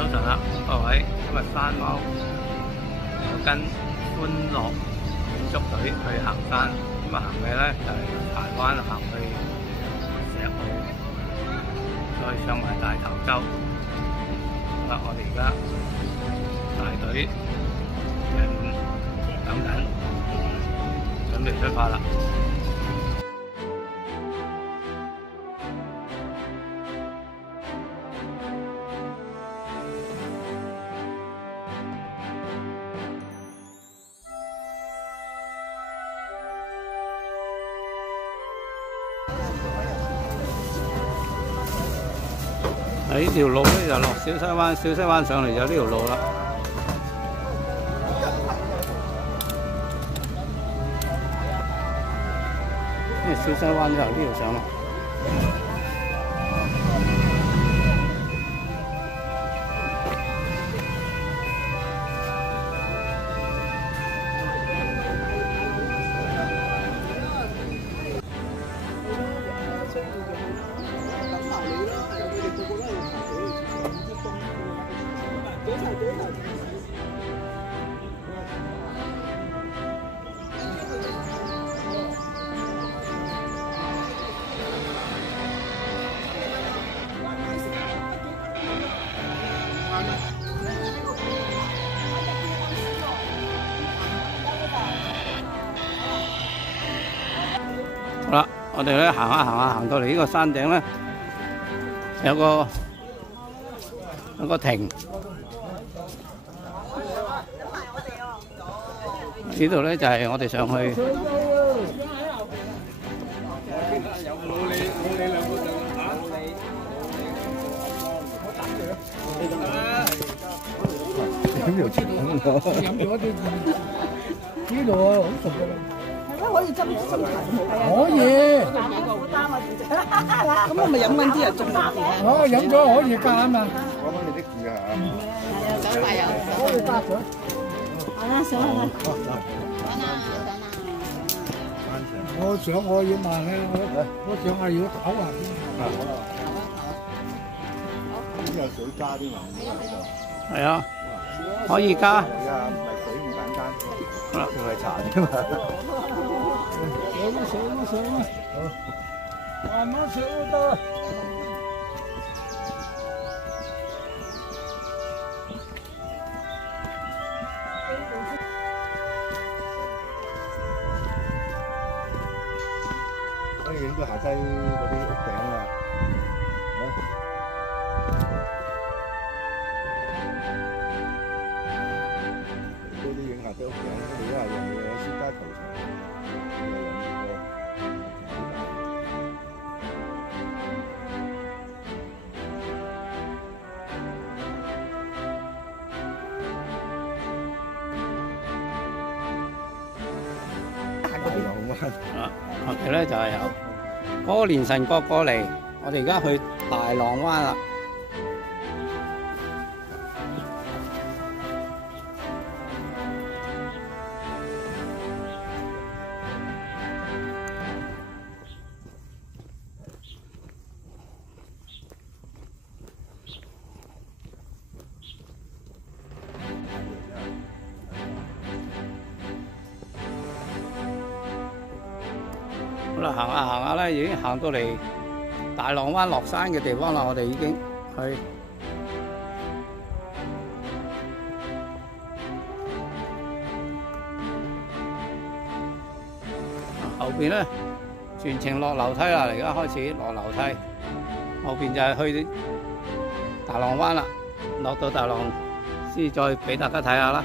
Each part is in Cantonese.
早晨啦，各位，今日山貓跟歡樂足隊去行山，咁行嘅咧就係柴灣行去石澳，再上埋大頭洲。好啦，我哋而家大隊人等緊，準備出發啦。喺呢條路咧就落小西灣，小西灣上嚟就呢條路啦。呢小西灣就呢條上啦。好啦，我哋咧行下行到嚟呢個山頂咧，有個亭。呢度咧就係我哋上去。飲咗啲呢度啊，好熟㗎啦。可以斟心茶，可以。咁我咪飲緊啲人中意。哦，飲咗可以加啊嘛。我幫你拎住啊嚇。想快有。可以加水。好啦，上啦。我想我要慢咧，我想係要唞下先。咁有水加啲嘛？係啊，可以加。係啊，唔係水咁簡單，好啦，仲係茶啫嘛。上啦，慢慢上都得。可以影到下低嗰啲屋頂啊！嗰啲影下低屋頂，佢哋因為人哋有私家球場，又有呢個。我哋咧就係由嗰個連臣角過嚟，我哋而家去大浪灣啦。好啦，行下咧，已經行到嚟大浪灣落山嘅地方啦。我哋已經去後邊咧，全程落樓梯啦。而家開始落樓梯，後邊就係去大浪灣啦。落到大浪先再俾大家睇下啦。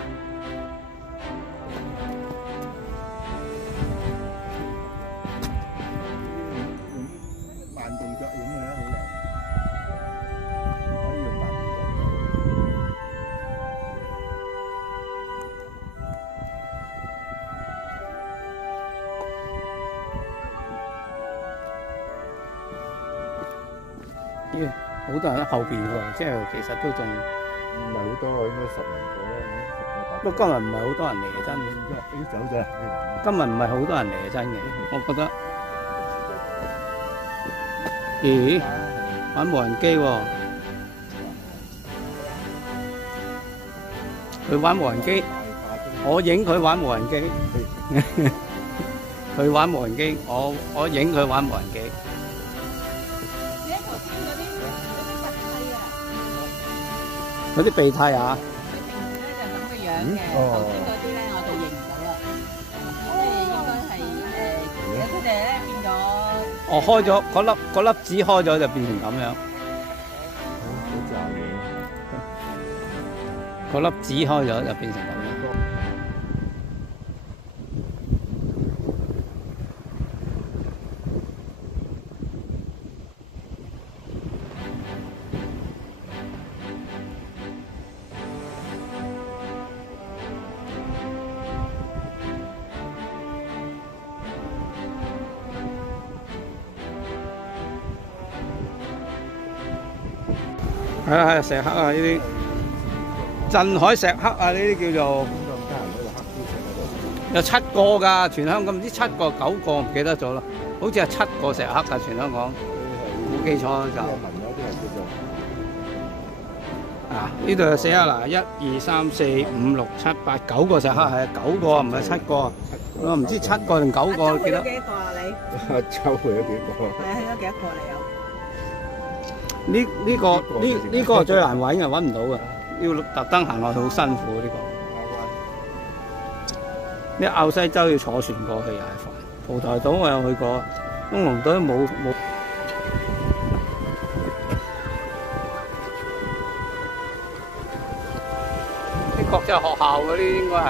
好多人喺後邊喎，即係其實都仲唔係好多，應該10人左右啦。不過今日唔係好多人嚟嘅，真嘅。走咗。今日唔係好多人嚟嘅，真嘅。我覺得，咦？玩無人機喎！佢玩無人機，我影佢玩無人機。佢玩無人機，我影佢玩無人機。你喺頭先嗰啲鼻涕啊！佢平時咧就咁嘅樣嘅，頭先嗰啲咧我就認唔到啦。即係應該係佢哋咧變咗。哦，開咗嗰粒紙開咗就變成咁樣。嗰粒紙開咗就變成咁樣。係啊，石刻啊，呢啲鎮海石刻啊，呢啲叫做有7個㗎，全香港唔知7個9個唔記得咗啦，好似係7個石刻㗎，全香港冇記錯就啊，呢度就寫下嗱，1、2、3、4、5、6、7、8、9個石刻係9個，唔係7個，我唔知7個定9個記得。幾個啊你？抽去咗幾個？係啊，去咗幾多個你有？呢個最難揾嘅，揾唔到嘅，要特登行落去好辛苦呢個。呢滘西洲要坐船過去又係煩。蒲台島我有去過，東龍島冇。啲國際學校嗰啲應該係。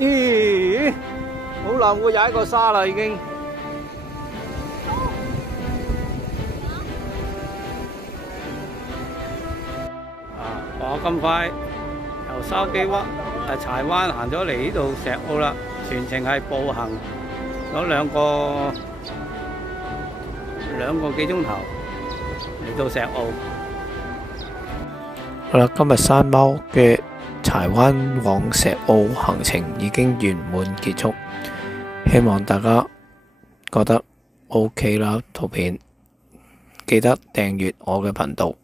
咦，好難會踩過沙啦已經。我咁快由筲箕灣柴灣行咗嚟呢度石澳啦，全程係步行，有兩個幾鐘頭嚟到石澳。好啦，今日山貓嘅柴灣往石澳行程已經圓滿結束，希望大家覺得 OK 啦，圖片記得訂閱我嘅頻道。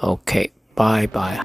OK，拜拜。